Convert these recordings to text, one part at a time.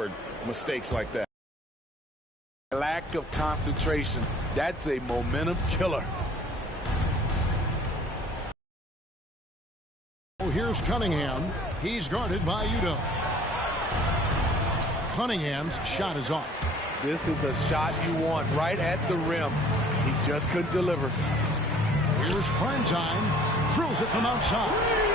afford mistakes like that. Lack of concentration, that's a momentum killer. Oh, here's Cunningham. He's guarded by Udoh. Cunningham's shot is off. This is the shot you want right at the rim. He just couldn't deliver. Here's Primetime. Drills it from outside.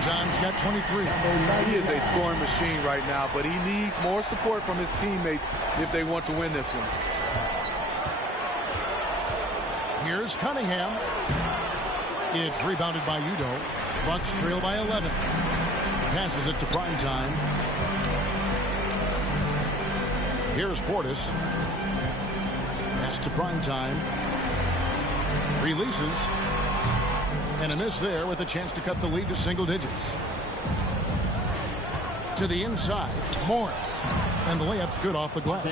Primetime's got 23. He is a scoring machine right now, but he needs more support from his teammates if they want to win this one. Here's Cunningham. It's rebounded by Udoh. Bucks trail by 11. Passes it to Primetime. Here's Portis. Pass to Primetime. Releases. And a miss there with a chance to cut the lead to single digits. To the inside, Morris. And the layup's good off the glass.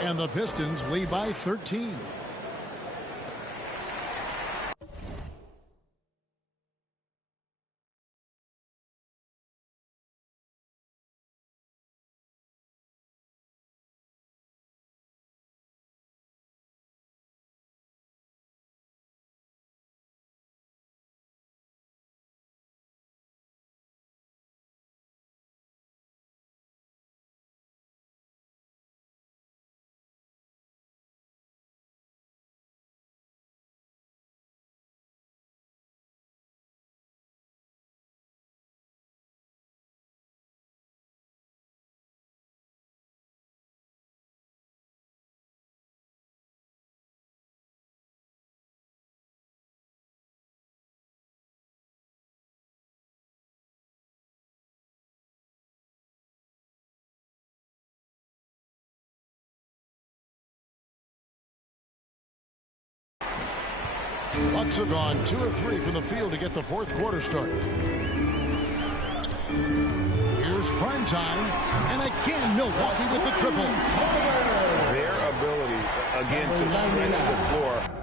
And the Pistons lead by 13. Bucks have gone 2 of 3 from the field to get the fourth quarter started. Here's Primetime, and again Milwaukee with the triple. Their ability, again, to stretch the floor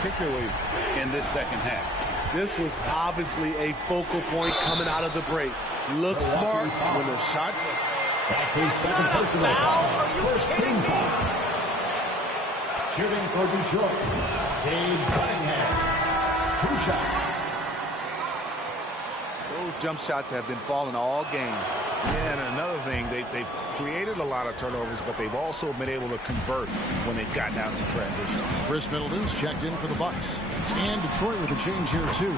particularly in this second half. This was obviously a focal point coming out of the break. Look smart when the shot. That's his second personal foul. First team foul. Shooting for Detroit, Cade Cunningham. 2 shots. Those jump shots have been falling all game. Yeah, and another thing, they've created a lot of turnovers, but they've also been able to convert when they've gotten out in transition. Chris Middleton's checked in for the Bucks. And Detroit with a change here, too.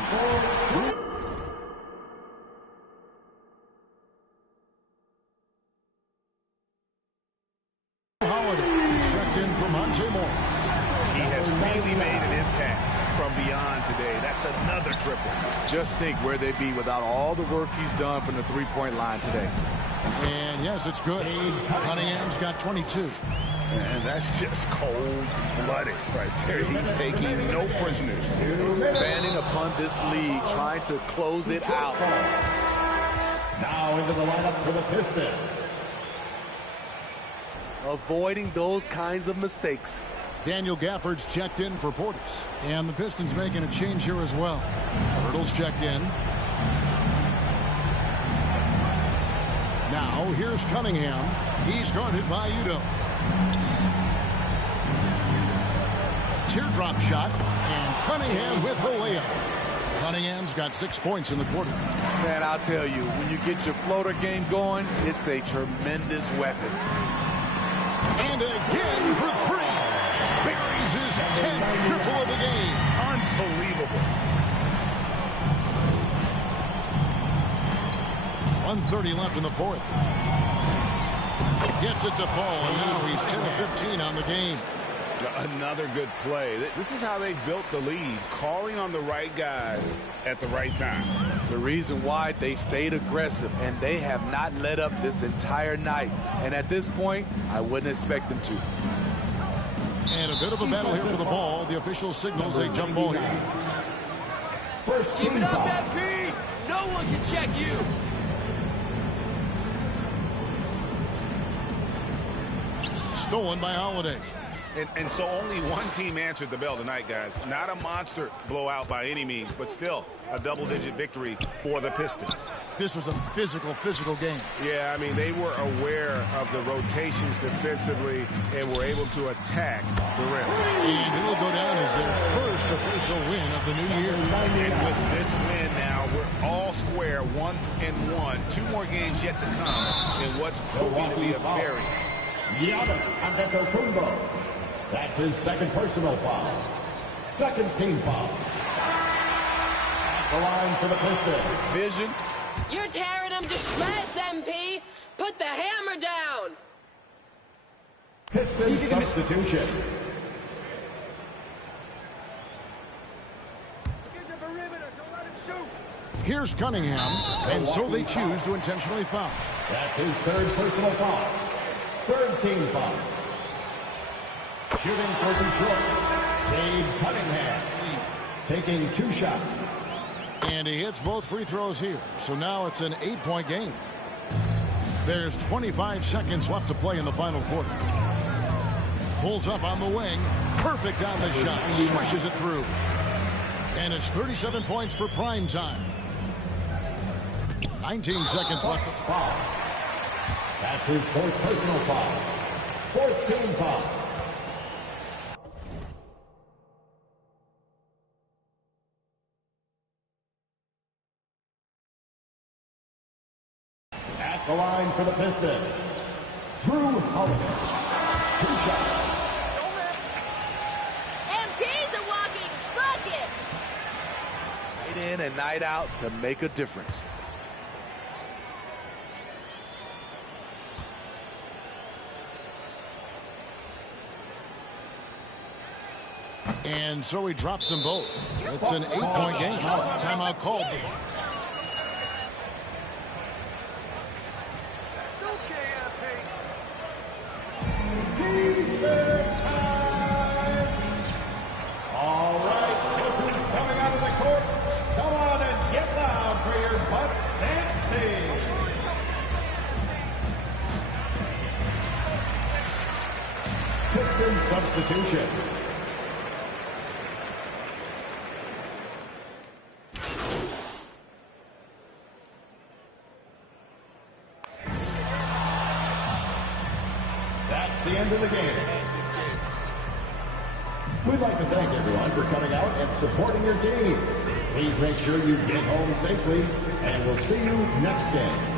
Holiday is checked in for Monte Morris. He has really made an impact from beyond today. That's another triple. Just think where they'd be without all the work he's done from the three-point line today. And yes, it's good. Cunningham's got 22. And that's just cold-blooded right there. He's taking no prisoners. Expanding upon this lead, trying to close it out. Now into the lineup for the Pistons. Avoiding those kinds of mistakes. Daniel Gafford's checked in for Portis. And the Pistons making a change here as well. Hurdle's checked in. Now, here's Cunningham. He's guarded by Udo. Teardrop shot. And Cunningham with the layup. Cunningham's got 6 points in the quarter. Man, I'll tell you, when you get your floater game going, it's a tremendous weapon. And again for 3. Buries his 10th triple of the game. Unbelievable. 1:30 left in the fourth. Gets it to fall, and now he's 10 of 15 on the game. Another good play. This is how they built the lead, calling on the right guys at the right time. The reason why they stayed aggressive, and they have not let up this entire night. And at this point, I wouldn't expect them to. And a bit of a battle here for the ball. The official signals a jump ball here. First Keep team it up, foul. MP! No one can check you! Stolen by Holiday. And so only one team answered the bell tonight, guys. Not a monster blowout by any means, but still a double-digit victory for the Pistons. This was a physical game. Yeah, I mean, they were aware of the rotations defensively and were able to attack the rim. And it'll go down as their first official win of the new year. And with this win now, we're all square, 1-1. 2 more games yet to come in what's proving to be a very... Giannis Antetokounmpo. That's his second personal foul. Second team foul. At the line for the Pistons. Vision. You're tearing them to shreds, MP. Put the hammer down. Pistons substitution. Here's Cunningham, and so they choose to intentionally foul. That's his third personal foul. Third team foul. Shooting for Detroit, Cade Cunningham. Taking 2 shots. And he hits both free throws here. So now it's an 8-point game. There's 25 seconds left to play in the final quarter. Pulls up on the wing. Perfect on the shot. Swishes it through. And it's 37 points for prime time. 19 seconds left. Foul. That's his fourth personal foul. Fourth team foul. At the line for the Pistons, Drew Holiday. 2 shots. MP's a walking bucket. Night in and night out to make a difference. And so he drops them both. It's an 8-point game. Timeout called. All right, Clippers coming out of the court. Come on and get down for your Bucks dance team. Pistons substitution. That's the end of the game. We'd like to thank everyone for coming out and supporting your team. Please make sure you get home safely, and we'll see you next game.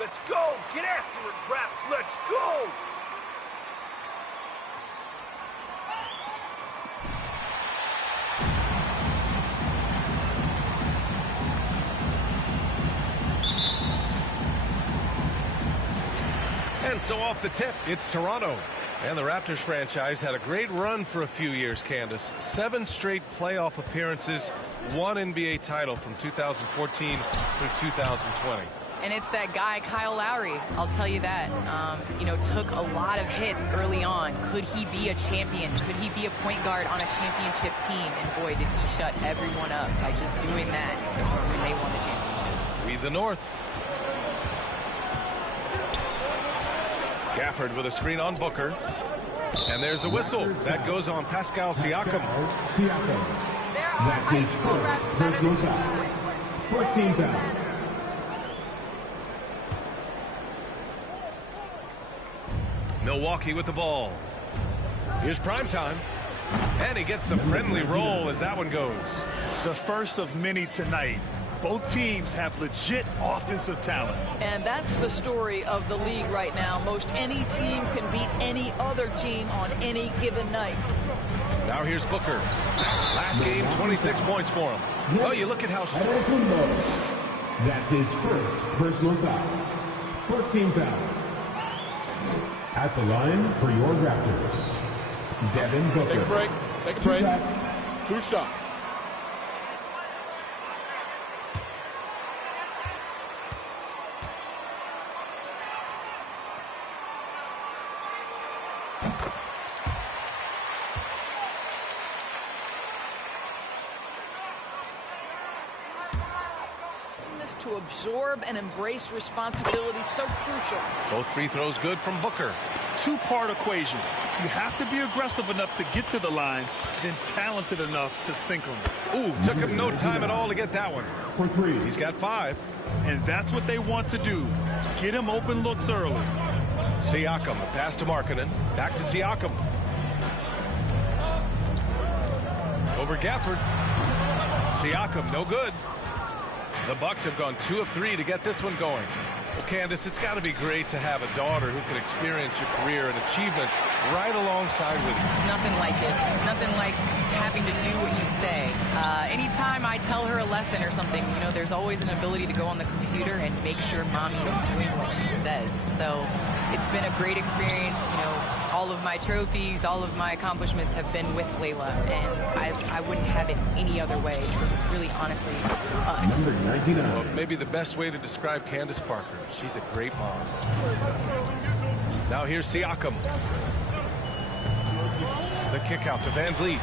Let's go! Get after it, Raps! Let's go! And so off the tip, it's Toronto. And the Raptors franchise had a great run for a few years, Candace. 7 straight playoff appearances, 1 NBA title from 2014 through 2020. And it's that guy, Kyle Lowry. I'll tell you that. You know, took a lot of hits early on. Could he be a champion? Could he be a point guard on a championship team? And boy, did he shut everyone up by just doing that when they won the championship. We the North. Gafford with a screen on Booker. And there's a whistle. That goes on Pascal Siakam. There are high school refs better than you guys. First team foul. Milwaukee with the ball. Here's primetime. And he gets the friendly roll as that one goes. The first of many tonight. Both teams have legit offensive talent. And that's the story of the league right now. Most any team can beat any other team on any given night. Now here's Booker. Last game, 26 points for him. Well, you look at how... That's his first personal foul. First team foul. At the line for your Raptors, Devin Booker. Take a break. Take a break. 2 shots. 2 shots. To absorb and embrace responsibility, so crucial. Both free throws good from Booker. Two-part equation. You have to be aggressive enough to get to the line, then talented enough to sink them. Ooh, took him no time at all to get that one. For 3. He's got 5. And that's what they want to do. Get him open looks early. Siakam, the pass to Markkanen. Back to Siakam. Over Gafford. Siakam, no good. The Bucks have gone 2 of 3 to get this one going. Well, Candace, it's got to be great to have a daughter who can experience your career and achievements right alongside with you. It's nothing like it. It's nothing like having to do what you say. Anytime I tell her a lesson or something, you know, there's always an ability to go on the computer and make sure mommy is doing what she says. So it's been a great experience. You know, all of my trophies, all of my accomplishments have been with Layla, and I wouldn't have it any other way because it's really honestly us. Number 99. Well, maybe the best way to describe Candace Parker. She's a great mom. Now here's Siakam. The kick out to Van Vliet.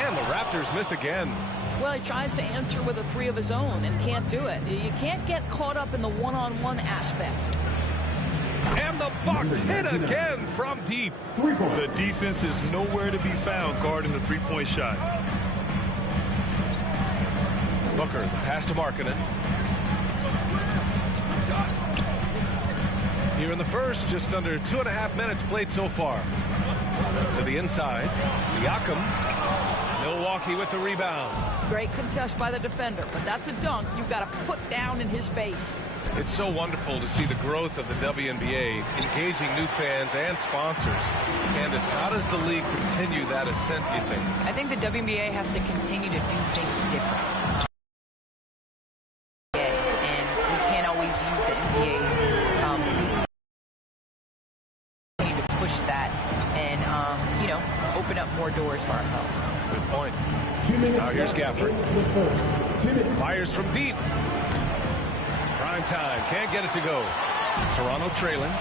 And the Raptors miss again. Well, he tries to answer with a 3 of his own and can't do it. You can't get caught up in the one-on-one aspect. And the Bucks hit again from deep. The defense is nowhere to be found guarding the three-point shot. Booker, the pass to Markkanen. Here in the first, just under 2.5 minutes played so far. To the inside, Siakam. Milwaukee with the rebound. Great contest by the defender, but that's a dunk you've got to put down in his face. It's so wonderful to see the growth of the WNBA, engaging new fans and sponsors. Candace, how does the league continue that ascent, you think? I think the WNBA has to continue to do things different. Now here's Gafford. Fires from deep. Prime time. Can't get it to go. Toronto trailing.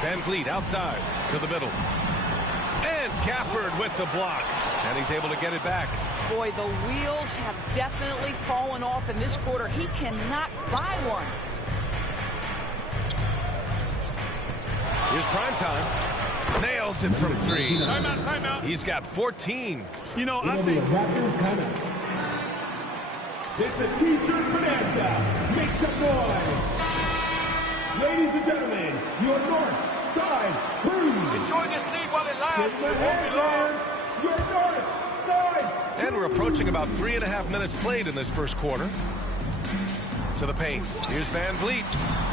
Van Vliet outside to the middle. And Gafford with the block. And he's able to get it back. Boy, the wheels have definitely fallen off in this quarter. He cannot buy one. Here's prime time. Nails it from 3. Timeout, timeout. He's got 14. You know, I think... It's a T-shirt bonanza. Make some noise. Ladies and gentlemen, your North Side Crew. Enjoy this lead while it lasts. Give my hand, your North Side. And we're approaching about 3.5 minutes played in this first quarter. To the paint. Here's Van Vliet.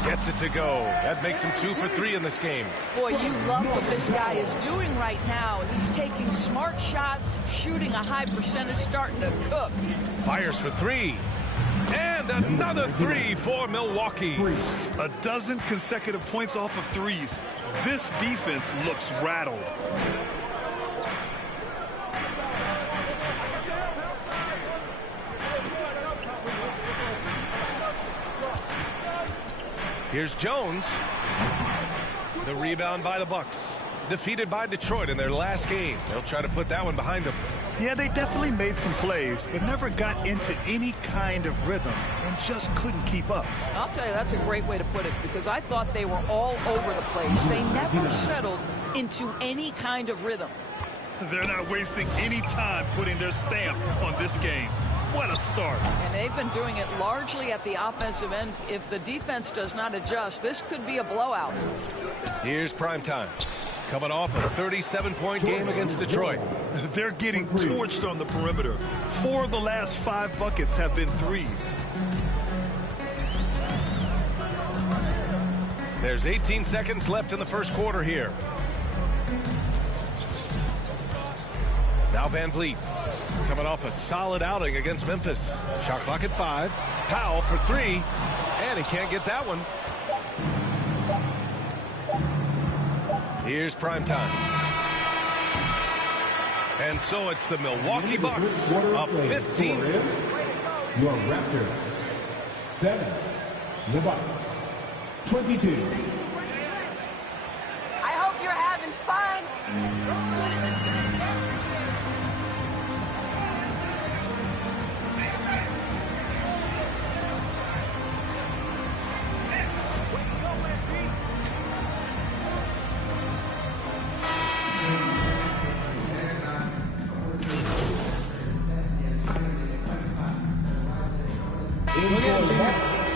Gets it to go. That makes him 2 for 3 in this game. Boy, you love what this guy is doing right now. He's taking smart shots, shooting a high percentage, starting to cook. Fires for 3. And another 3 for Milwaukee. A dozen consecutive points off of threes. This defense looks rattled. Here's Jones. The rebound by the Bucks. Defeated by Detroit in their last game. They'll try to put that one behind them. Yeah, they definitely made some plays, but never got into any kind of rhythm and just couldn't keep up. I'll tell you, that's a great way to put it, because I thought they were all over the place. They never settled into any kind of rhythm. They're not wasting any time putting their stamp on this game. What a start. And they've been doing it largely at the offensive end. If the defense does not adjust, this could be a blowout. Here's prime time. Coming off a 37-point game against Detroit. They're getting torched on the perimeter. 4 of the last 5 buckets have been threes. There's 18 seconds left in the first quarter here. Now Van Vliet. Coming off a solid outing against Memphis. Shot clock at 5. Powell for 3. And he can't get that one. Here's prime time. And so it's the Milwaukee Bucks up 15. Your Raptors 7. The Bucks 22. I hope you're having fun.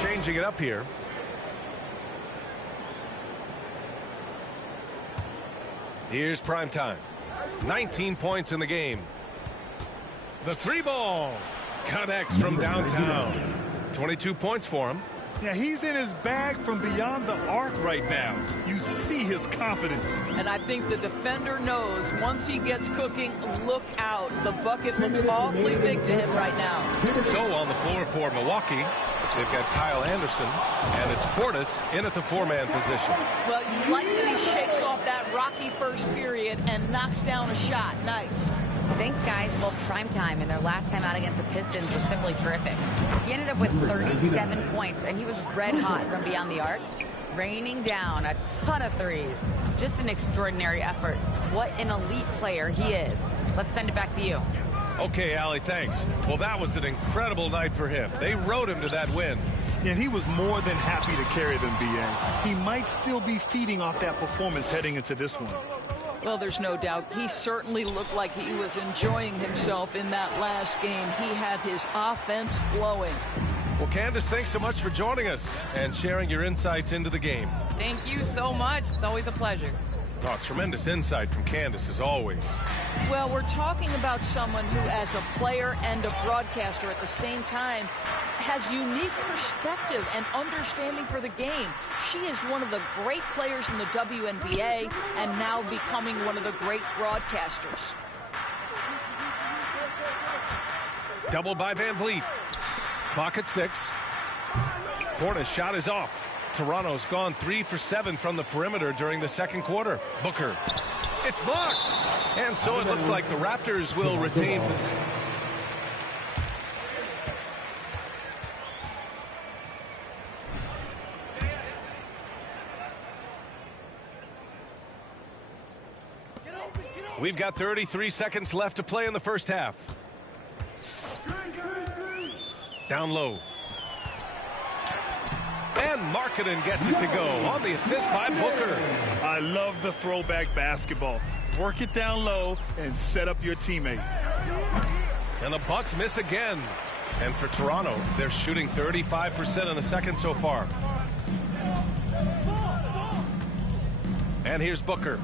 Changing it up here. Here's prime time. 19 points in the game. The 3 ball connects from downtown. 22 points for him. Yeah, he's in his bag from beyond the arc right now. You see his confidence. And I think the defender knows once he gets cooking, look out. The bucket looks awfully big to him right now. So on the floor for Milwaukee, they've got Kyle Anderson, and it's Portis in at the 4-man position. Well, you like that he shakes off that rocky first period and knocks down a shot. Nice. Thanks, guys. Well, prime time and their last time out against the Pistons was simply terrific. He ended up with 37 points, and he was red hot from beyond the arc, raining down a ton of threes. Just an extraordinary effort. What an elite player he is. Let's send it back to you. Okay, Allie, thanks. Well, that was an incredible night for him. They rode him to that win. And he was more than happy to carry them, B.A. He might still be feeding off that performance heading into this one. Well, there's no doubt. He certainly looked like he was enjoying himself in that last game. He had his offense flowing. Well, Candace, thanks so much for joining us and sharing your insights into the game. Thank you so much. It's always a pleasure. Oh, tremendous insight from Candace, as always. Well, we're talking about someone who, as a player and a broadcaster at the same time, has unique perspective and understanding for the game. She is one of the great players in the WNBA and now becoming one of the great broadcasters. Doubled by Van Vliet. Clock at 6. Portis' shot is off. Toronto's gone 3 for 7 from the perimeter during the second quarter. Booker. It's blocked. And so it looks like the Raptors will retain. We've got 33 seconds left to play in the first half. Down low. And Markkanen gets it to go on the assist by Booker. I love the throwback basketball. Work it down low and set up your teammate. And the Bucks miss again. And for Toronto, they're shooting 35% in the second so far. And here's Booker.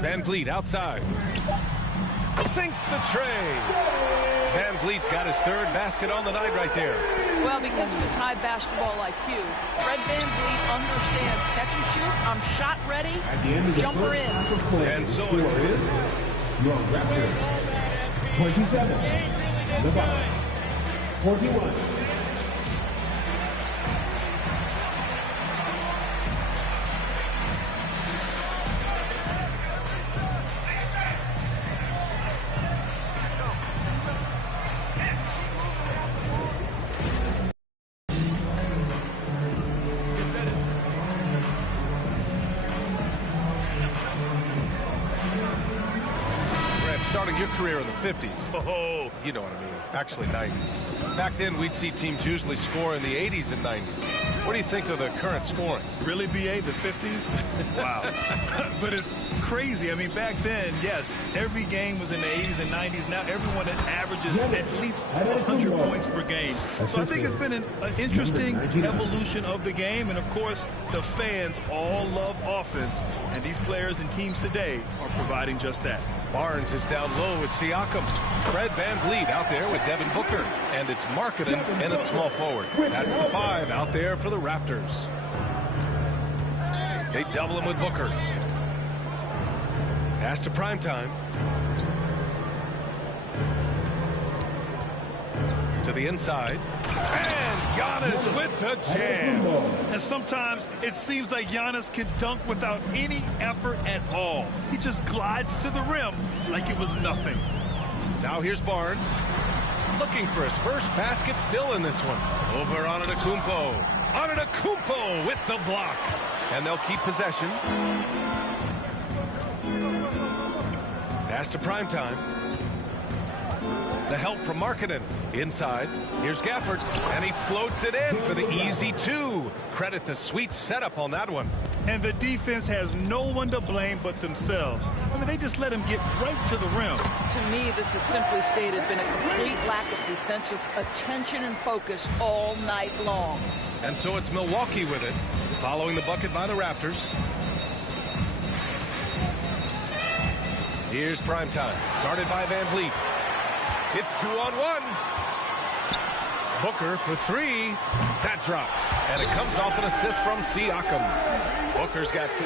Van Vliet outside. Sinks the tray. Van Vliet's got his third basket on the night right there. Well, because of his high basketball IQ, Fred Van Vliet understands catch and shoot. I'm shot ready. Jumper in. And so is your Raptors. 27. The Bucks. 41. Starting your career in the 50s. Oh, you know what I mean. Actually, 90s. Back then, we'd see teams usually score in the 80s and 90s. What do you think of the current scoring? Really, BA, the 50s? Wow. But it's crazy. I mean, back then, yes, every game was in the 80s and 90s. Now everyone averages at least 100 points per game. So I think it's been an interesting evolution of the game. And, of course, the fans all love offense. And these players and teams today are providing just that. Barnes is down low with Siakam. Fred Van Vliet out there with Devin Booker. And it's Markkanen and a small forward. That's the 5 out there for the Raptors. They double him with Booker. Pass to Primetime. To the inside. And Giannis with the jam. And sometimes it seems like Giannis can dunk without any effort at all. He just glides to the rim like it was nothing. Now here's Barnes. Looking for his first basket, still in this one. Over Antetokounmpo. Antetokounmpo with the block. And they'll keep possession. Pass to Primetime. The help from Markkanen. Inside. Here's Gafford. And he floats it in for the easy 2. Credit the sweet setup on that one. And the defense has no one to blame but themselves. I mean, they just let him get right to the rim. To me, this has simply stated been a complete lack of defensive attention and focus all night long. And so it's Milwaukee with it, following the bucket by the Raptors. Here's Primetime, guarded by Van Vliet. It's 2-on-1. Booker for 3. That drops. And it comes off an assist from Siakam. Booker's got 2.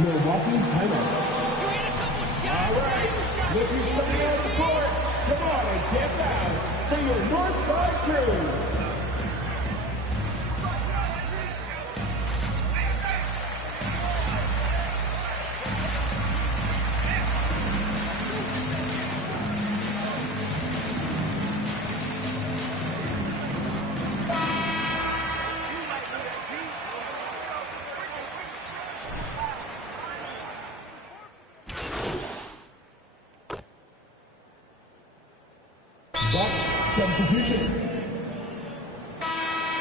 Milwaukee timeout. All right. Look who's coming out the court. Come on and get out for your Northside crew. Substitution.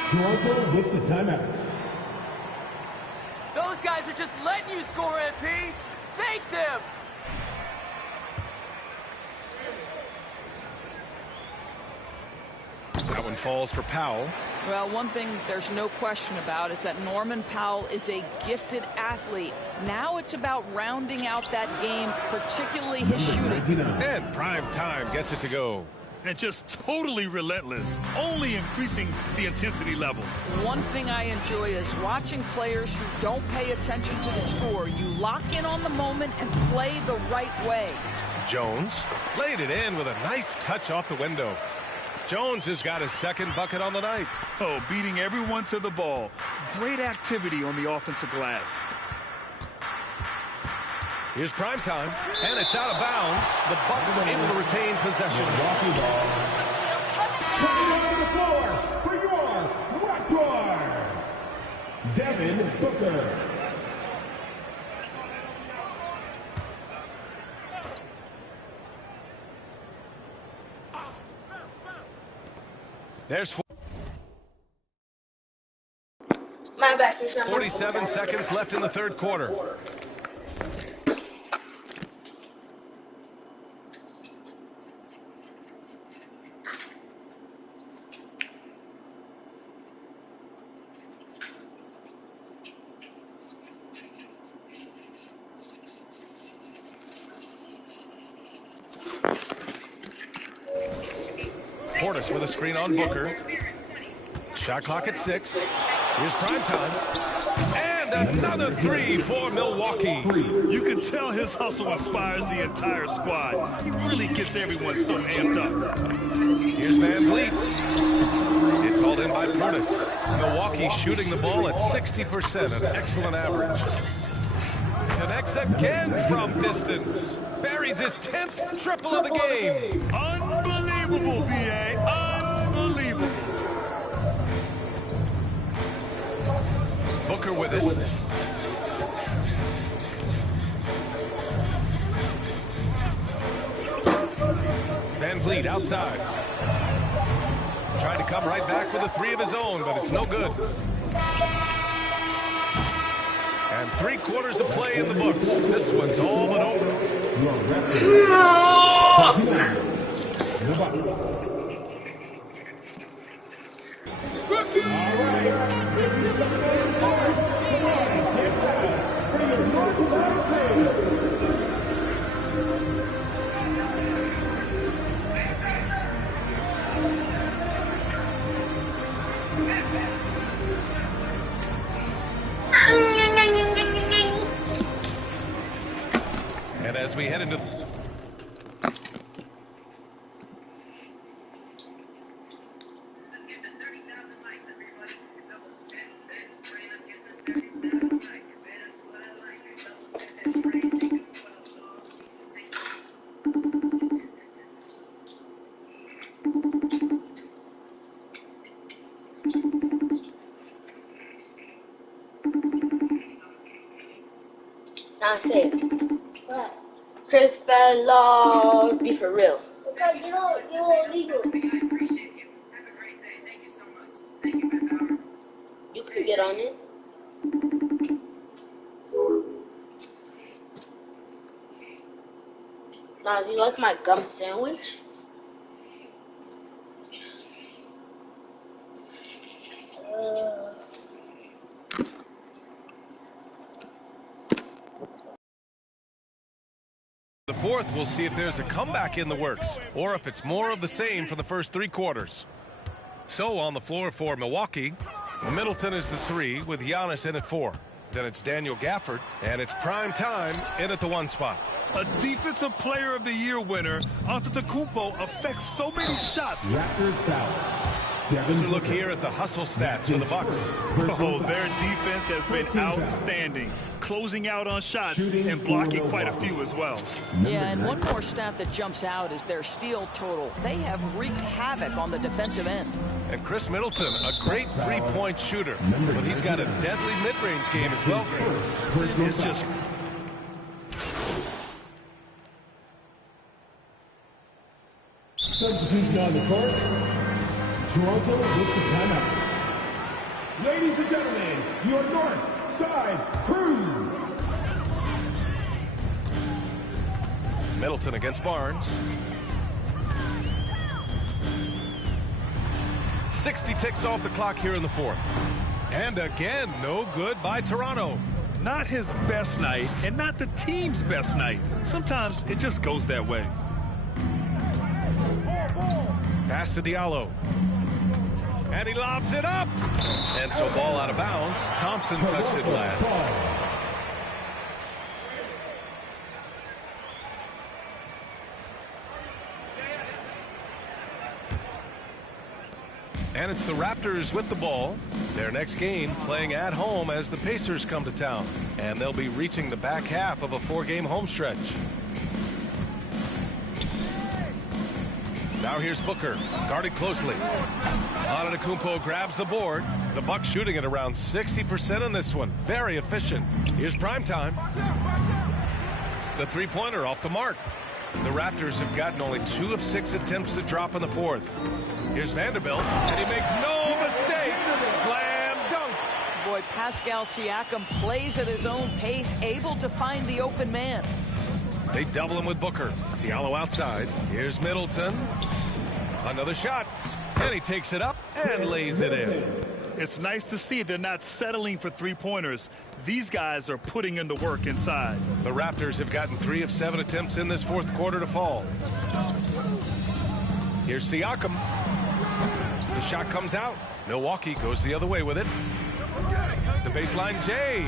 Toronto with the timeout. Those guys are just letting you score, MP. Thank them. That one falls for Powell. Well, one thing there's no question about is that Norman Powell is a gifted athlete. Now it's about rounding out that game, particularly his shooting. And Primetime gets it to go. And just totally relentless, only increasing the intensity level. One thing I enjoy is watching players who don't pay attention to the score. You lock in on the moment and play the right way. Jones laid it in with a nice touch off the window. Jones has got his second bucket on the night. Oh, beating everyone to the ball. Great activity on the offensive glass. Here's Primetime, and it's out of bounds. The Bucks able to retain possession. Milwaukee ball. Coming onto the floor for your Raptors, Devin Booker. There's My back. 47 seconds left in the third quarter. Portis with a screen on Booker. Shot clock at 6. Here's prime time. And another three for Milwaukee. You can tell his hustle inspires the entire squad. He really gets everyone so amped up. Here's Van Vliet. It's hauled in by Portis. Milwaukee shooting the ball at 60%, an excellent average. Connects again from distance. Buries his 10th triple of the game. Unbelievable, B.A. Unbelievable. Booker with it. Van Vliet outside. Tried to come right back with a three of his own, but it's no good. And 3/4 of play in the books. This one's all but over. And as we head into Now say it. What? Chris Bella, be for real. Because you're illegal. I appreciate you. Have a great day. Thank you so much. Thank you, Ben Power. You can get on it. Now, do you like my gum sandwich? the fourth, we'll see if there's a comeback in the works or if it's more of the same for the first 3 quarters. So on the floor for Milwaukee, Middleton is the 3 with Giannis in at 4. Then it's Daniel Gafford, and it's prime time in at the 1 spot. A Defensive Player of the Year winner, Antetokounmpo affects so many shots. Raptors foul. So look here at the hustle stats for the Bucks. Oh, their defense has been outstanding, closing out on shots and blocking quite a few as well. Yeah, and one more stat that jumps out is their steal total. They have wreaked havoc on the defensive end. And Chris Middleton, a great three-point shooter, but he's got a deadly mid-range game as well. It's just substitution on the court. Toronto with the timeout. Ladies and gentlemen, your North Side Crew. Middleton against Barnes. 60 ticks off the clock here in the fourth. And again, no good by Toronto. not his best night and not the team's best night. Sometimes it just goes that way. Pass to Diallo. And he lobs it up. And so ball out of bounds. Thompson touched it last. And it's the Raptors with the ball. Their next game playing at home as the Pacers come to town. And they'll be reaching the back half of a 4-game home stretch. Now here's Booker, guarded closely. Antetokounmpo grabs the board. The Bucks shooting at around 60% in this one. Very efficient. Here's prime time. The three-pointer off the mark. The Raptors have gotten only 2 of 6 attempts to drop in the fourth. Here's Vanderbilt, and he makes no mistake. Slam dunk. Boy, Pascal Siakam plays at his own pace, able to find the open man. They double him with Booker. Diallo outside. Here's Middleton. Another shot. And he takes it up and lays it in. It's nice to see they're not settling for three-pointers. These guys are putting in the work inside. The Raptors have gotten 3 of 7 attempts in this fourth quarter to fall. Here's Siakam. The shot comes out. Milwaukee goes the other way with it. The baseline Jay.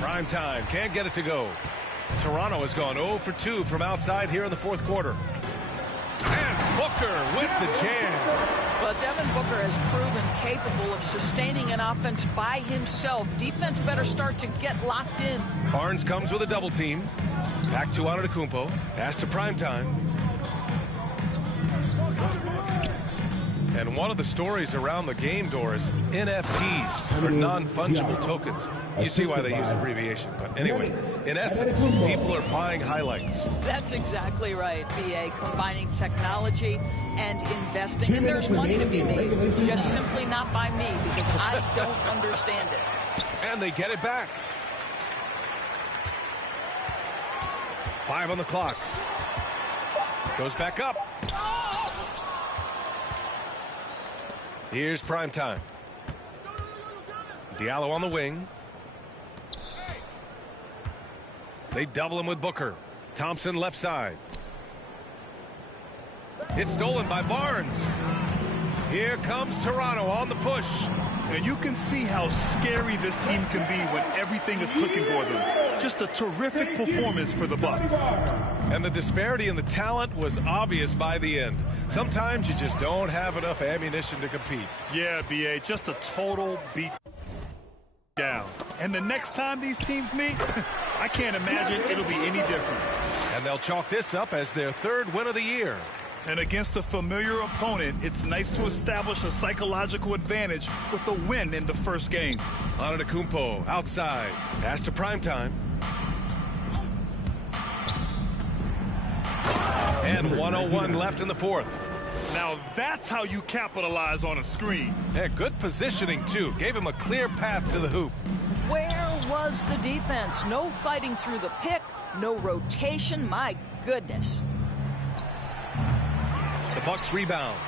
Prime time. Can't get it to go. Toronto has gone 0 for 2 from outside here in the fourth quarter. And Booker with the jam. Well, Devin Booker has proven capable of sustaining an offense by himself. Defense better start to get locked in. Barnes comes with a double team. Back to Antetokounmpo. Pass to primetime. And one of the stories around the game, Doris, NFTs, or non-fungible tokens. You see why they use abbreviation. But anyway, in essence, people are buying highlights. That's exactly right, BA. Combining technology and investing. And there's money to be made. Just simply not by me, because I don't understand it. And they get it back. 5 on the clock. Goes back up. Here's prime time. Diallo on the wing. They double him with Booker. Thompson left side. It's stolen by Barnes. Here comes Toronto on the push. And you can see how scary this team can be when everything is clicking for them. Just a terrific performance for the Bucks. And the disparity in the talent was obvious by the end. Sometimes you just don't have enough ammunition to compete. Yeah, BA, just a total beat down. And the next time these teams meet, I can't imagine it'll be any different. And they'll chalk this up as their 3rd win of the year. And against a familiar opponent, it's nice to establish a psychological advantage with a win in the first game. Antetokounmpo outside. Pass to primetime. And 1:01 left in the fourth. Now that's how you capitalize on a screen. Yeah, good positioning, too. Gave him a clear path to the hoop. Where was the defense? No fighting through the pick, no rotation. My goodness. The Bucks rebound.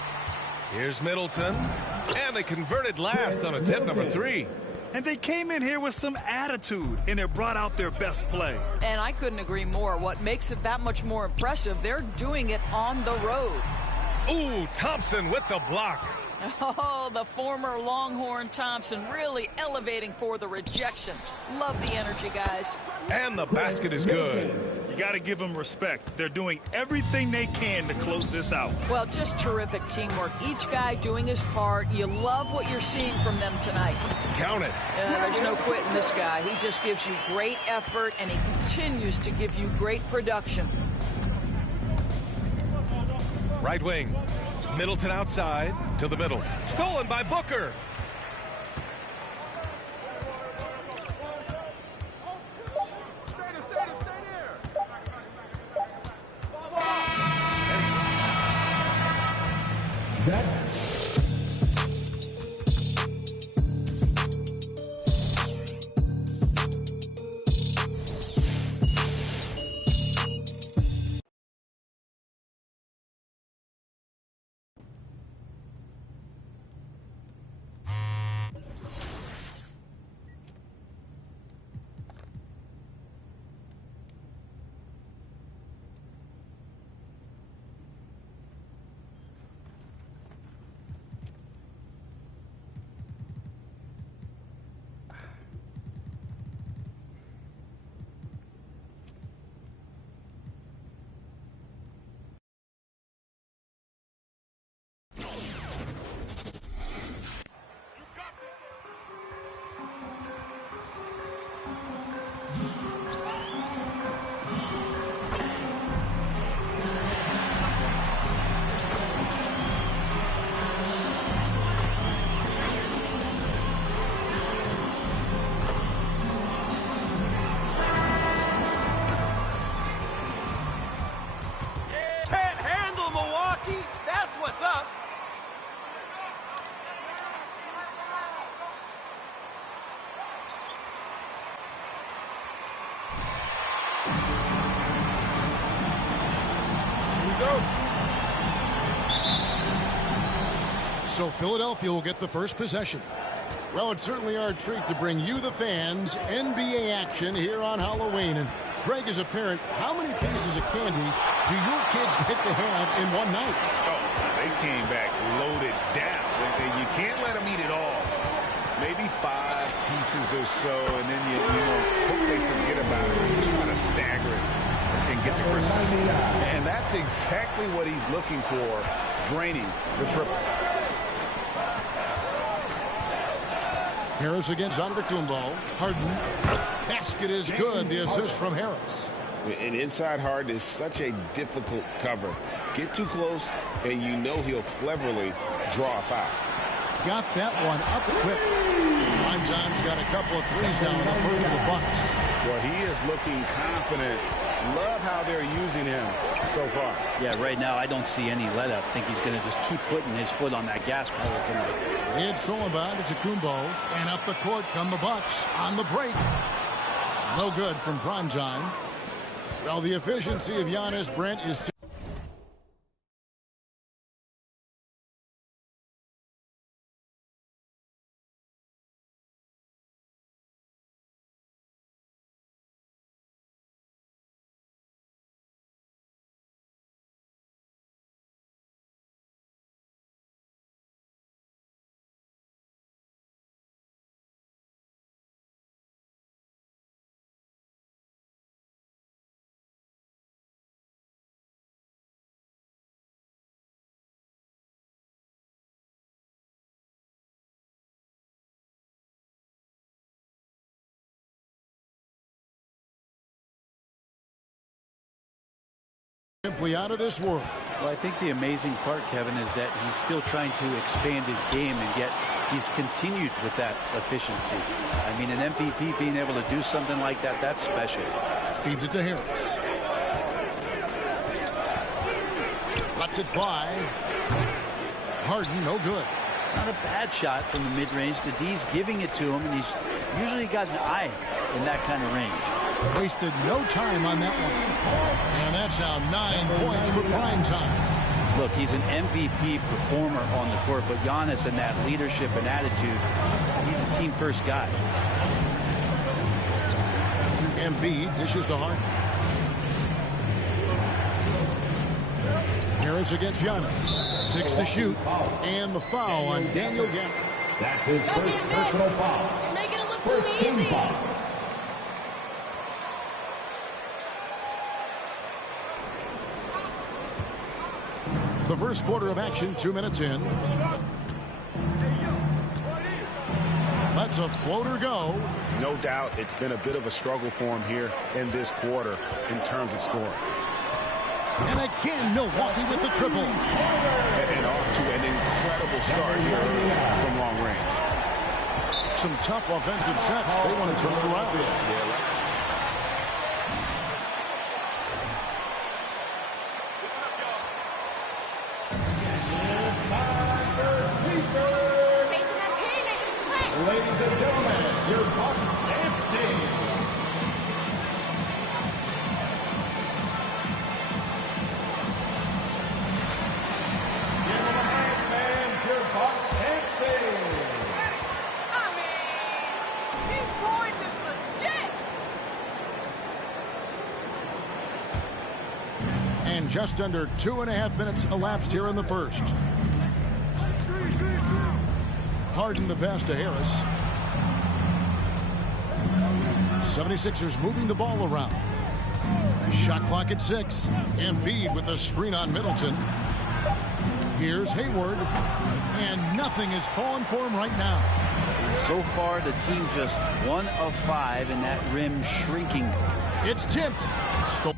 Here's Middleton. And they converted last on attempt number 3. And they came in here with some attitude, and it brought out their best play. And I couldn't agree more. What makes it that much more impressive, they're doing it on the road. Ooh, Thompson with the block. Oh, the former Longhorn Thompson really elevating for the rejection. Love the energy, guys. And the basket is good. You got to give them respect. They're doing everything they can to close this out. Well, just terrific teamwork. Each guy doing his part. You love what you're seeing from them tonight. Count it. There's no quitting this guy. He just gives you great effort, and he continues to give you great production. Right wing. Middleton outside to the middle. Stolen by Booker. So Philadelphia will get the first possession. Well, it's certainly our treat to bring you, the fans, NBA action here on Halloween. And Greg, as a parent, how many pieces of candy do your kids get to have in one night? Oh, they came back loaded down. You can't let them eat it all. Maybe 5 pieces or so, and then you hope they forget about it and just try to stagger it and get to Christmas. And that's exactly what he's looking for, draining the triple. Harris against Antetokounmpo. Harden. Basket is good. The assist from Harris. And inside Harden is such a difficult cover. Get too close, and you know he'll cleverly draw a foul. Got that one up quick. Prime's got a couple of threes now in the first of the Bucks. Well, he is looking confident. Love how they're using him so far. Yeah, right now I don't see any let up. I think he's going to just keep putting his foot on that gas pedal tonight. It's Sullivan to Antetokounmpo, and up the court come the Bucks on the break. No good from Primetime. Well, the efficiency of Giannis, Brent, is simply out of this world. Well, I think the amazing part, Kevin, is that he's still trying to expand his game, and yet he's continued with that efficiency. I mean, an MVP being able to do something like that, that's special. Feeds it to Harris. Lets it fly. Harden, no good. Not a bad shot from the mid-range. The D's giving it to him, and he's usually got an eye in that kind of range. Wasted no time on that one. And that's now 9 points for Primetime. Look, he's an MVP performer on the court, but Giannis and that leadership and attitude, he's a team-first guy. Embiid dishes to Harden. Harris against Giannis. 6 to shoot. And the foul on Daniel Gafford. That's his first personal foul. You're making it look First too team easy. foul. The first quarter of action, 2 minutes in. Let's a floater go. No doubt it's been a bit of a struggle for him here in this quarter in terms of scoring. And again, Milwaukee with the triple. And off to an incredible start here from long range. Some tough offensive sets. They want to turn it around. Ladies and gentlemen, your Bucks Amsteen. Give him a hand, fans, your Bucks Amsteen. I mean, these boys is legit. And just under 2.5 minutes elapsed here in the first. Harden the pass to Harris. 76ers moving the ball around. Shot clock at 6. Embiid with a screen on Middleton. Here's Hayward. And nothing is falling for him right now. So far, the team just 1 of 5, and that rim shrinking. It's tipped. Stole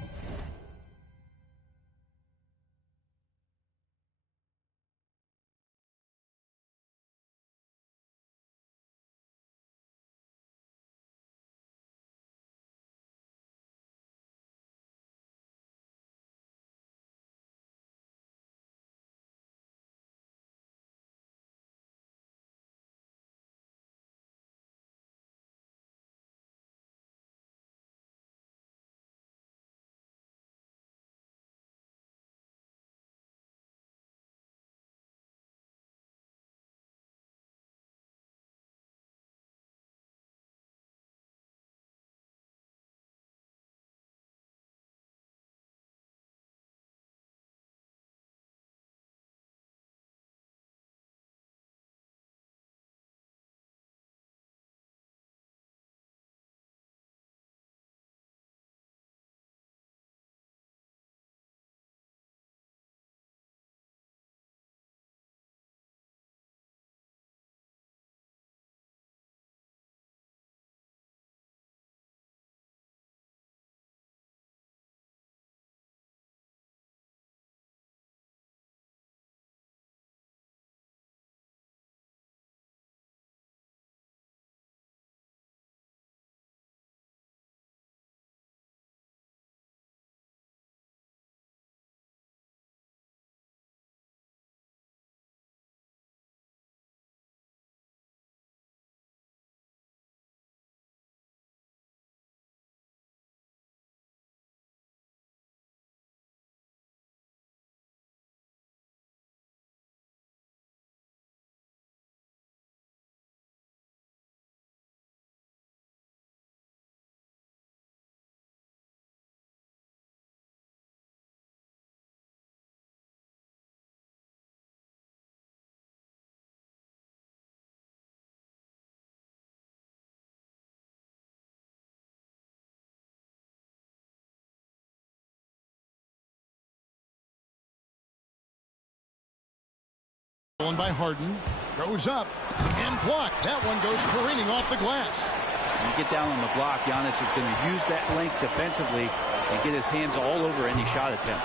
One by Harden. Goes up and blocked. That one goes careening off the glass. When you get down on the block, Giannis is going to use that length defensively and get his hands all over any shot attempt.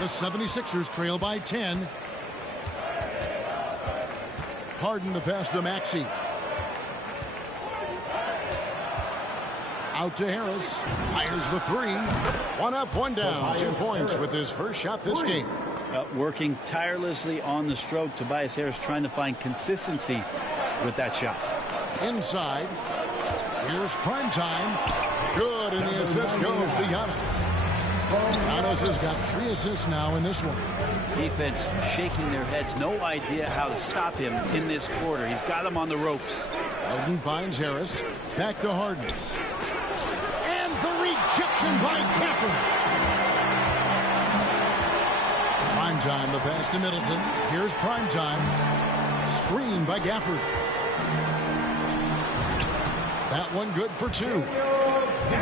The 76ers trail by 10. Harden the pass to Maxey. Out to Harris. Fires the three. One up, one down. 2 points with his first shot this game. Working tirelessly on the stroke. Tobias Harris trying to find consistency with that shot. Inside. Here's prime time. Good, and the assist goes to Giannis. Giannis has got 3 assists now in this one. Defense shaking their heads. No idea how to stop him in this quarter. He's got him on the ropes. Harden finds Harris. Back to Harden. And the rejection by Gafford. Prime time, the pass to Middleton. Here's prime time. Screen by Gafford. That one good for 2.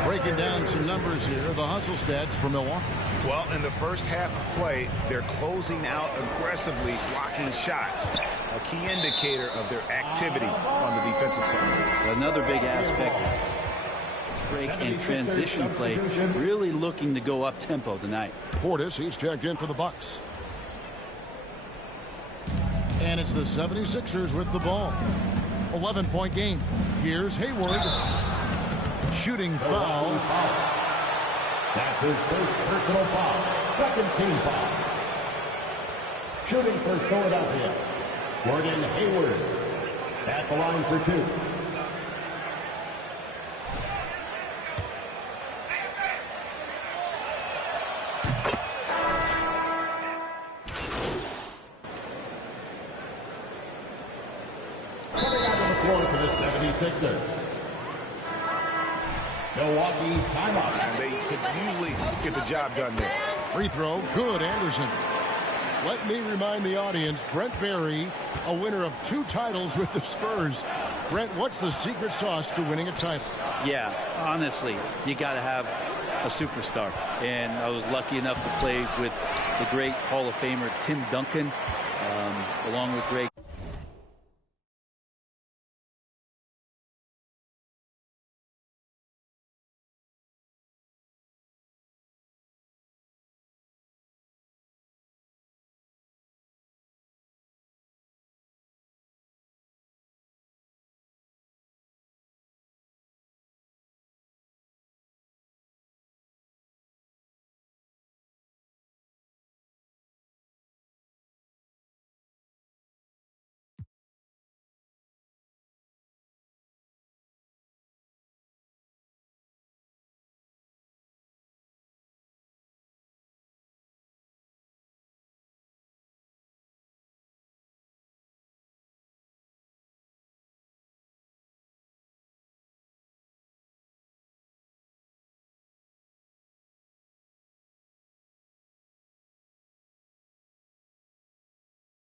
Breaking down some numbers here. The hustle stats for Milwaukee. Well, in the first half of play, they're closing out aggressively, blocking shots. A key indicator of their activity on the defensive side. Another big aspect. Break and transition play. Really looking to go up tempo tonight. Portis, he's checked in for the Bucks. And it's the 76ers with the ball. 11-point game. Here's Hayward. Shooting foul. That's his first personal foul. Second team foul. Shooting for Philadelphia, Gordon Hayward. At the line for 2. Coming out on the floor for the 76ers. Milwaukee timeout. And they could usually get the job done there. Free throw, good, Anderson. Let me remind the audience, Brent Barry, a winner of 2 titles with the Spurs. Brent, what's the secret sauce to winning a title? Yeah, honestly, you got to have a superstar. And I was lucky enough to play with the great Hall of Famer Tim Duncan, along with Greg.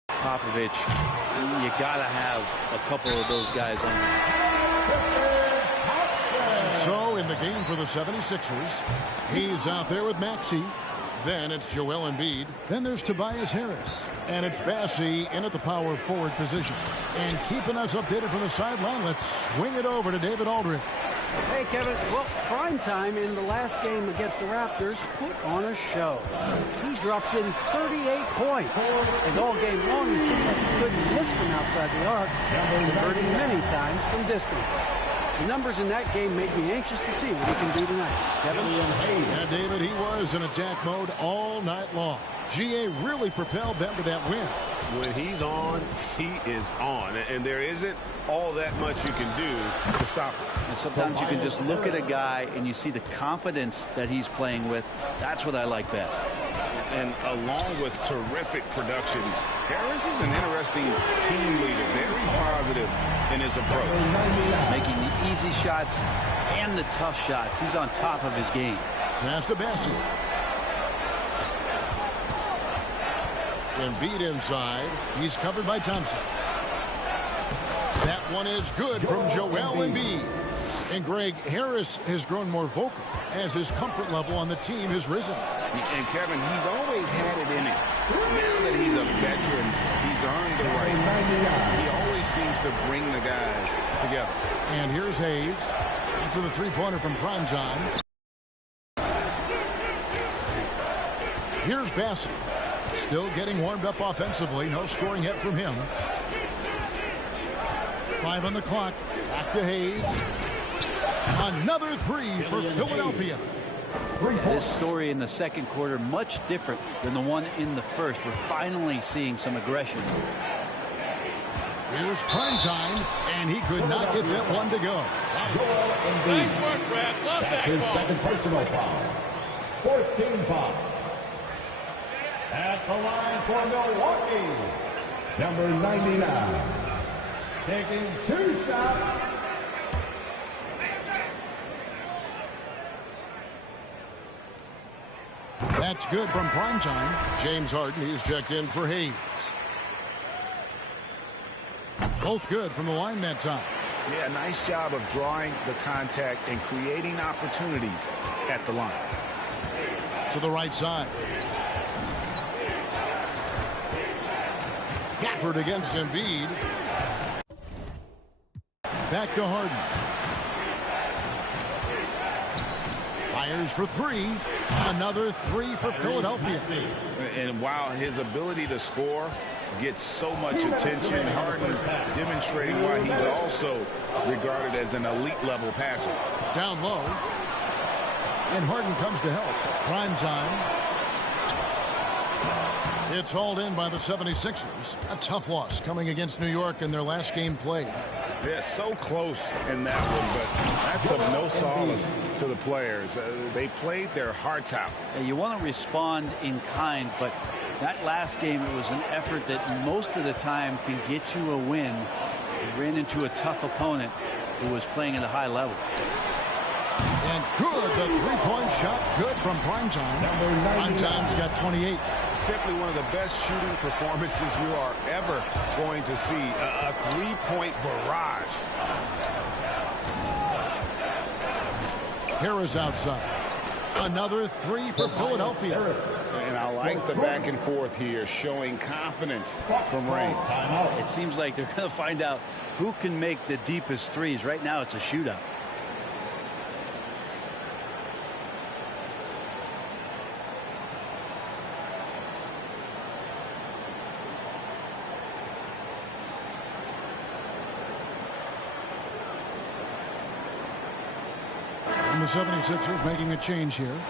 Popovich, you got to have a couple of those guys on. So in the game for the 76ers, he's out there with Maxey. Then it's Joel Embiid. Then there's Tobias Harris. And it's Bassey in at the power forward position. And keeping us updated from the sideline, let's swing it over to David Aldridge. Hey, Kevin. Well, prime time in the last game against the Raptors put on a show. He dropped in 38 points. And all game long, he seemed like he couldn't miss from outside the arc, converting many times from distance. The numbers in that game make me anxious to see what he can do tonight. Kevin? Yeah, David, he was in attack mode all night long. GA really propelled them to that win. When he's on, he is on. And there isn't all that much you can do to stop him. And sometimes you can just look at a guy and you see the confidence that he's playing with. That's what I like best. And along with terrific production, Harris is an interesting team leader. Very positive in his approach. Making the easy shots and the tough shots. He's on top of his game. Pass to Bassey. Embiid inside. He's covered by Thompson. That one is good from Joel Embiid. And Greg, Harris has grown more vocal as his comfort level on the team has risen. And Kevin, he's always had it in him. Now that he's a veteran, he's earned the right. He always seems to bring the guys together. And here's Hayes after the three-pointer from Primetime. Here's Bassett. Still getting warmed up offensively. No scoring yet from him. 5 on the clock. Back to Hayes. Another three for Philadelphia. This story in the second quarter much different than the one in the first. We're finally seeing some aggression. Here's Primetime, and he could not get that one to go. Nice work, Brad. Love that his ball. Second personal foul. Fourth team foul. At the line for Milwaukee, number 99. Taking 2 shots. That's good from Primetime. James Harden, he's checked in for Hayes. Both good from the line that time. Yeah, nice job of drawing the contact and creating opportunities at the line. To the right side. Gafford against Embiid. Back to Harden. Fires for 3. Another 3 for Philadelphia. And while his ability to score gets so much attention, Harden demonstrating why he's also regarded as an elite level passer. Down low. And Harden comes to help. Primetime. It's hauled in by the 76ers. A tough loss coming against New York in their last game played. They're so close in that one, but that's of no solace to the players. They played their hearts out. You want to respond in kind, but that last game, it was an effort that most of the time can get you a win. You ran into a tough opponent who was playing at a high level. And good, the three-point shot, good from Primetime. Primetime's got 28. Simply one of the best shooting performances you are ever going to see. A three-point barrage. Harris outside. Another 3 for Philadelphia. And I like the back and forth here, showing confidence from Reigns. It seems like they're going to find out who can make the deepest threes. Right now, it's a shootout. And the 76ers making a change here.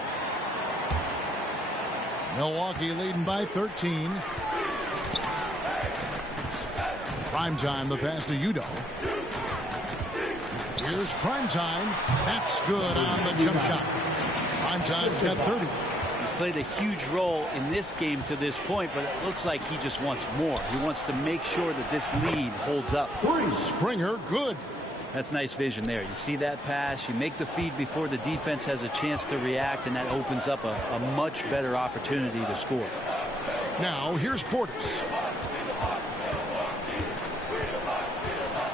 Milwaukee leading by 13. Primetime, the pass to Udoh. Here's Primetime. That's good on the jump shot. Primetime's got 30. He's played a huge role in this game to this point, but it looks like he just wants more. He wants to make sure that this lead holds up. Springer, good. That's nice vision there. You see that pass, you make the feed before the defense has a chance to react, and that opens up a much better opportunity to score. Now, here's Portis.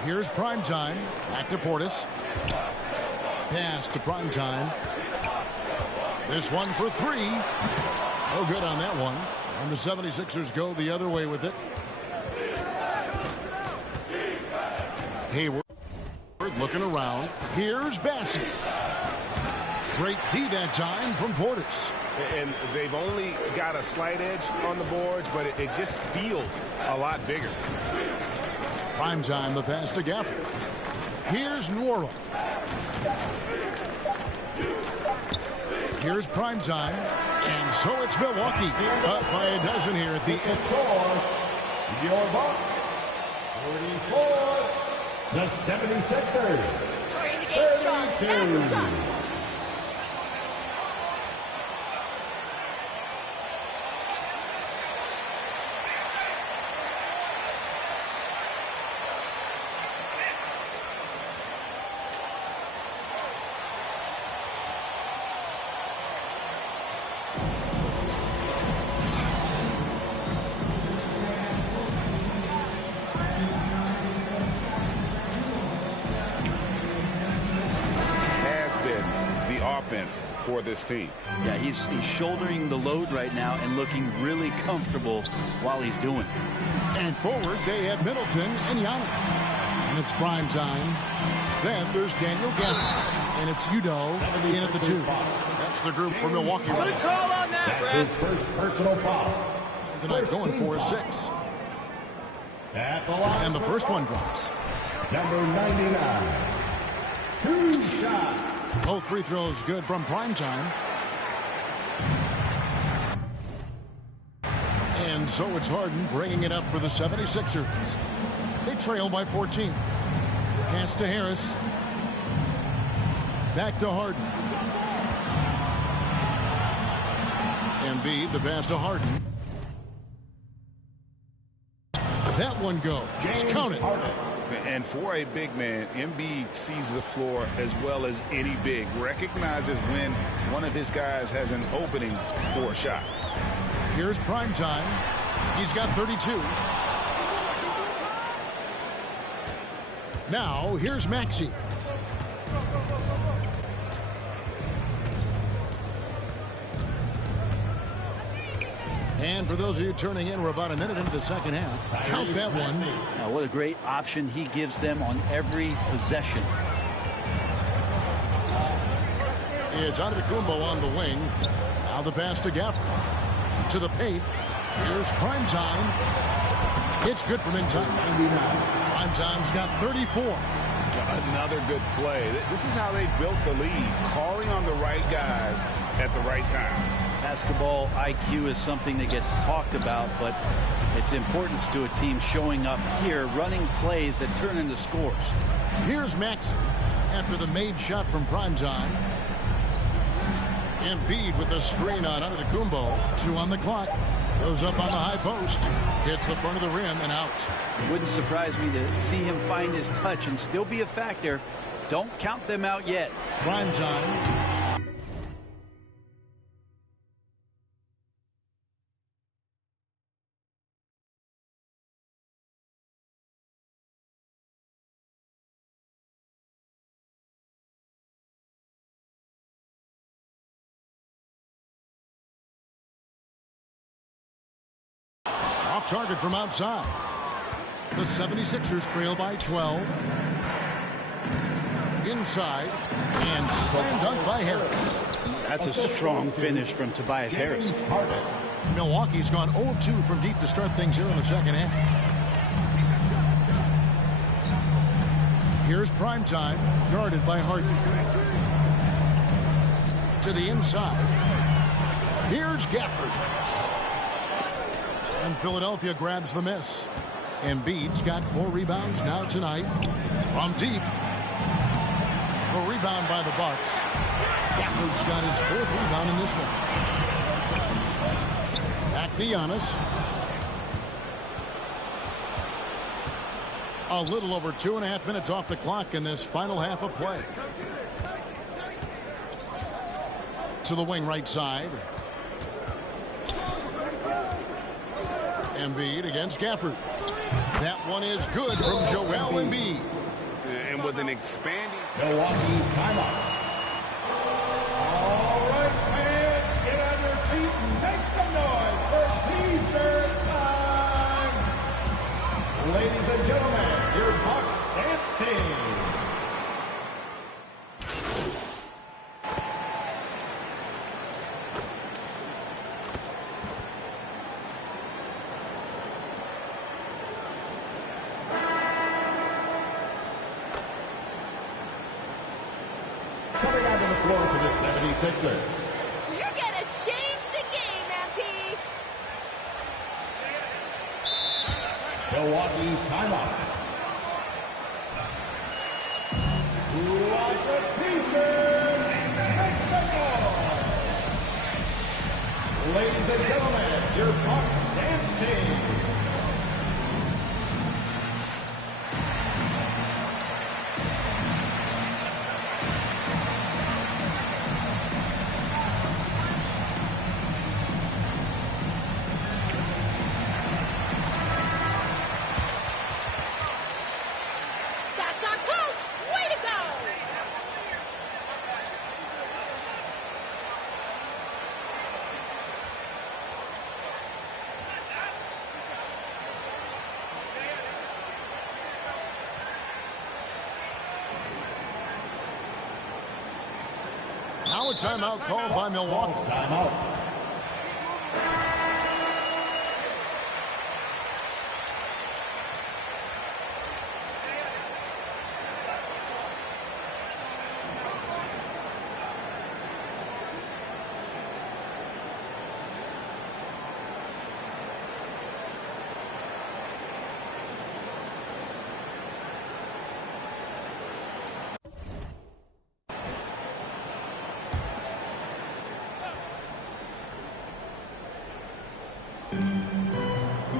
Here's Primetime. Back to Portis. Pass to Primetime. This one for 3. No good on that one. And the 76ers go the other way with it. Hayward looking around. Here's Bassett. Great D that time from Portis. And they've only got a slight edge on the boards, but it just feels a lot bigger. Primetime, the pass to Gafford. Here's Nwora. Here's Primetime. And so it's Milwaukee. Up by a dozen here at the end. Your box, 44. The 76ers. 32. defense for this team. Yeah, he's shouldering the load right now and looking really comfortable while he's doing it. And forward, they have Middleton and Giannis. And it's prime time. Then there's Daniel Gafford. And it's Udoh in at the 2. That's the group for Milwaukee. Good call on that, That's his first personal foul. Tonight going for 6. At the line. And the first one drops. Number 99. 2 shots. Both free throws good from primetime. And so it's Harden bringing it up for the 76ers. They trail by 14. Pass to Harris. Back to Harden. Embiid, the pass to Harden. That one goes. Count it. And for a big man, Embiid sees the floor as well as any big. Recognizes when one of his guys has an opening for a shot. Here's primetime. He's got 32. Now, here's Maxey. And for those of you turning in, we're about a minute into the second half. Count that one. Now, what a great option he gives them on every possession. It's Antetokounmpo on the wing. Now the pass to Gafford. To the paint. Here's primetime. It's good from inside. Primetime's got 34. Another good play. This is how they built the lead. Calling on the right guys at the right time. Basketball IQ is something that gets talked about, but its importance to a team showing up here, running plays that turn into scores. Here's Maxey after the made shot from primetime. Embiid with the screen on Antetokounmpo. 2 on the clock. Goes up on the high post. Hits the front of the rim and out. Wouldn't surprise me to see him find his touch and still be a factor. Don't count them out yet. Primetime. Off target from outside. The 76ers trail by 12. Inside. And slam dunk by Harris. That's a strong finish from Tobias Harris. Milwaukee's gone 0 of 2 from deep to start things here in the second half. Here's primetime, guarded by Harden. To the inside. Here's Gafford. And Philadelphia grabs the miss. Embiid's got 4 rebounds now tonight. From deep. The rebound by the Bucks. Gafford's got his 4th rebound in this one. Back to Giannis. A little over 2.5 minutes off the clock in this final half of play. To the wing right side. Embiid against Gafford. That one is good from Joel Embiid. And with an expanding Milwaukee timeout. All right, fans, get on your feet and make some noise for T-shirt time. Ladies and gentlemen, your Bucks dance team. Coming onto the floor for the 76ers. You're going to change the game, MP. Milwaukee timeout. Who wants a T-shirt? Make some noise. Ladies and gentlemen, your Bucks dance team. a timeout called by Milwaukee. Timeout.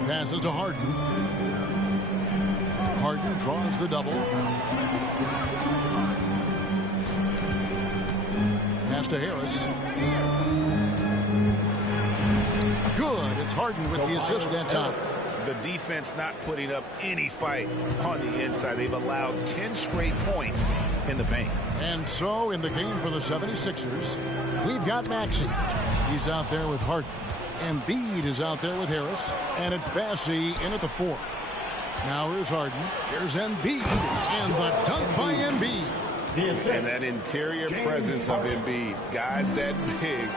Passes to Harden. Harden draws the double. Pass to Harris. Good. It's Harden with the assist that time. The defense not putting up any fight on the inside. They've allowed 10 straight points in the paint. And so in the game for the 76ers, we've got Maxey. He's out there with Harden. Embiid is out there with Harris. And it's Bassey in at the 4. Now here's Harden. Here's Embiid. And the dunk by Embiid. And that interior presence of Embiid. Guys that big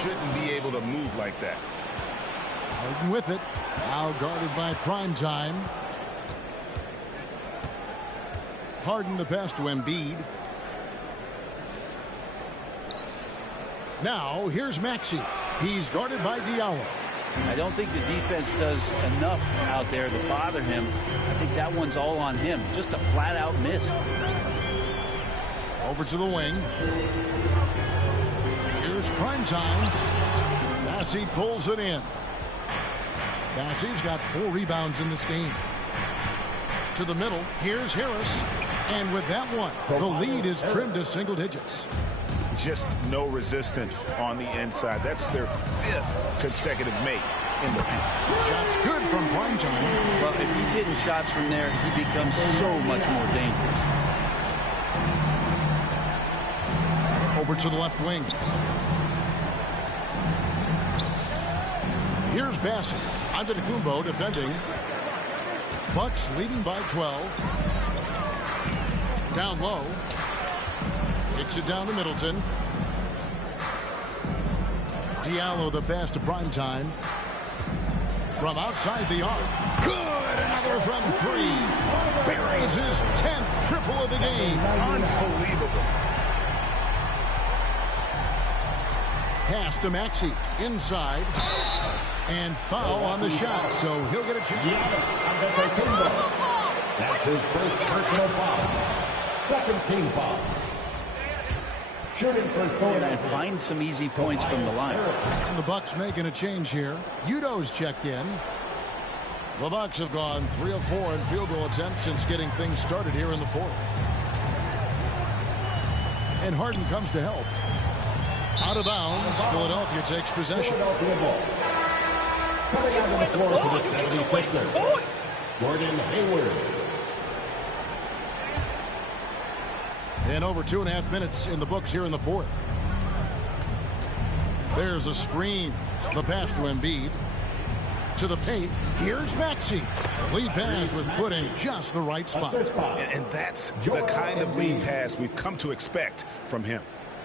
shouldn't be able to move like that. Harden with it. Now guarded by Primetime. Harden the pass to Embiid. Now here's Maxey. He's guarded by Diallo. I don't think the defense does enough out there to bother him. I think that one's all on him. Just a flat-out miss. Over to the wing. Here's Primetime. Bassey pulls it in. Bassey's got 4 rebounds in this game. To the middle. Here's Harris. And with that one, the lead is trimmed to single digits. Just no resistance on the inside. That's their 5th consecutive make in the paint. Shots good from Primetime. Well, if he's hitting shots from there, he becomes so much more dangerous. Over to the left wing. Here's Bassey. Antetokounmpo defending. Bucks leading by 12. Down low. Kicks it down to Middleton. Diallo the pass to Primetime. From outside the arc. Good! Another from 3. Buries his 10th triple of the game. Unbelievable. Pass to Maxey. Inside. And foul on the shot, so he'll get a chance. That's his first personal foul. Second team foul. Shooting for Philadelphia. And find some easy points from the line. And the Bucks making a change here. Udo's checked in. The Bucks have gone 3 of 4 in field goal attempts since getting things started here in the 4th. And Harden comes to help. Out of bounds, Philadelphia takes possession. Philadelphia ball. Coming out on the floor for the 76ers, Gordon Hayward. And over 2.5 minutes in the books here in the 4th. There's a screen. The pass to Embiid. To the paint. Here's Maxey. The lead pass was put in just the right spot. And that's the kind of lead pass we've come to expect from him.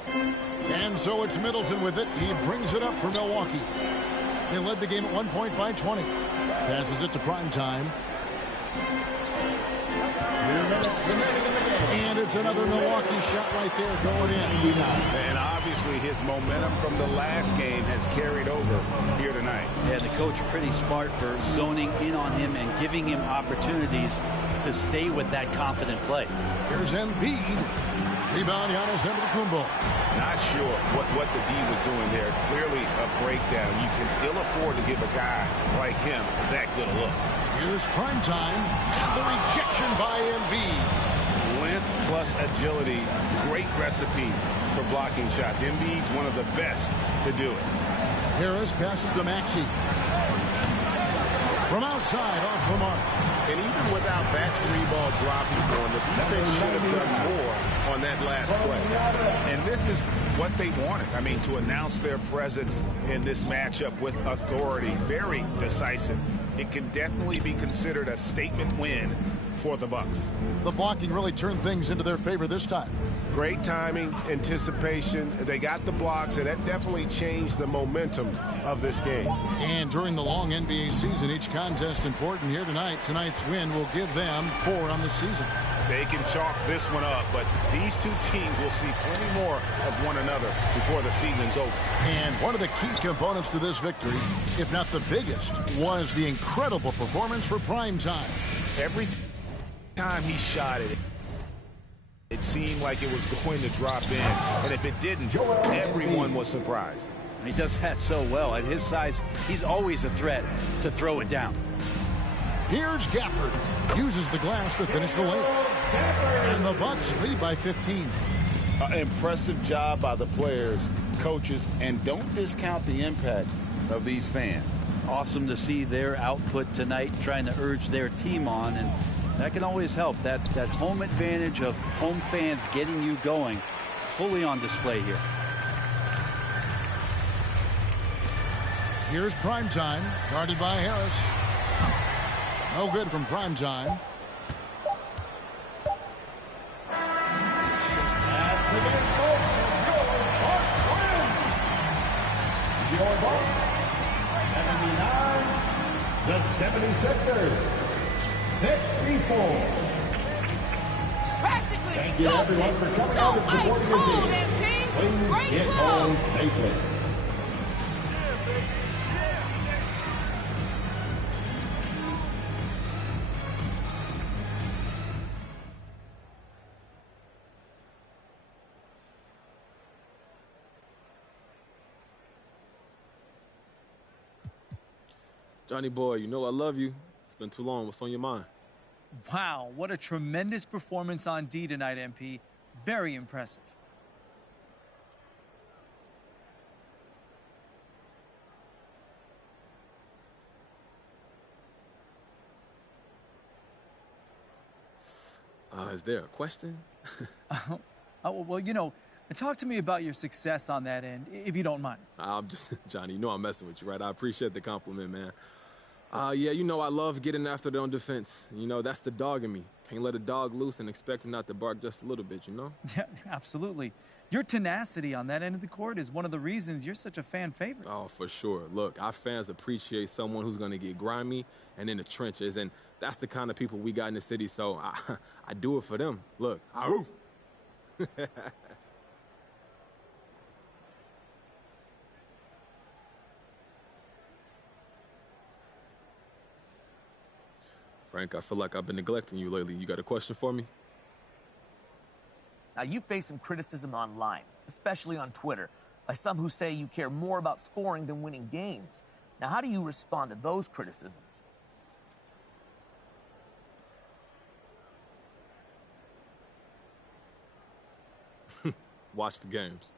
And so it's Middleton with it. He brings it up for Milwaukee. They led the game at 1 point by 20. Passes it to Primetime. And it's another Milwaukee shot right there going in. And obviously his momentum from the last game has carried over here tonight. Yeah, the coach pretty smart for zoning in on him and giving him opportunities to stay with that confident play. Here's Embiid. Rebound, Giannis Antetokounmpo. Not sure what the D was doing there. Clearly a breakdown. You can ill afford to give a guy like him that good a look. Here's Primetime. And the rejection by Embiid. Length plus agility. Great recipe for blocking shots. Embiid's one of the best to do it. Harris passes to Maxey. From outside, off the mark. And even without that 3-ball dropping for him, the defense should have done more on that last play. And this is what they wanted. I mean, to announce their presence in this matchup with authority. Very decisive. It can definitely be considered a statement win for the Bucks. The blocking really turned things into their favor this time. Great timing, anticipation. They got the blocks, and that definitely changed the momentum of this game. And during the long NBA season, each contest important here tonight. Tonight's win will give them 4 on the season. They can chalk this one up, but these two teams will see plenty more of one another before the season's over. And one of the key components to this victory, if not the biggest, was the incredible performance for Prime Time. Every time he shot it, it seemed like it was going to drop in. And if it didn't, everyone was surprised. He does that so well. At his size, he's always a threat to throw it down. Here's Gafford. Uses the glass to finish the layup. And the Bucks lead by 15. Impressive job by the players, coaches, and don't discount the impact of these fans. Awesome to see their output tonight, trying to urge their team on, and that can always help. That home advantage of home fans getting you going, fully on display here. Here's Prime Time, guarded by Harris. No good from Prime Time. Your vote, 79, the 76ers, 64. Thank you everyone for coming out and supporting your team. Please get home safely. Johnny boy, you know I love you. It's been too long. What's on your mind? Wow, what a tremendous performance on D tonight, MP. Very impressive. Is there a question? Well, you know, talk to me about your success on that end, if you don't mind. I'm just, Johnny, you know I'm messing with you, right? I appreciate the compliment, man. Yeah, you know I love getting after it on defense. You know, that's the dog in me. Can't let a dog loose and expect him not to bark just a little bit, you know? Yeah, absolutely. Your tenacity on that end of the court is one of the reasons you're such a fan favorite. Oh, for sure. Look, our fans appreciate someone who's going to get grimy and in the trenches, and that's the kind of people we got in the city, so I do it for them. Look, ahoo! Frank, I feel like I've been neglecting you lately. You got a question for me? Now, you face some criticism online, especially on Twitter, by some who say you care more about scoring than winning games. Now, how do you respond to those criticisms? Watch the games.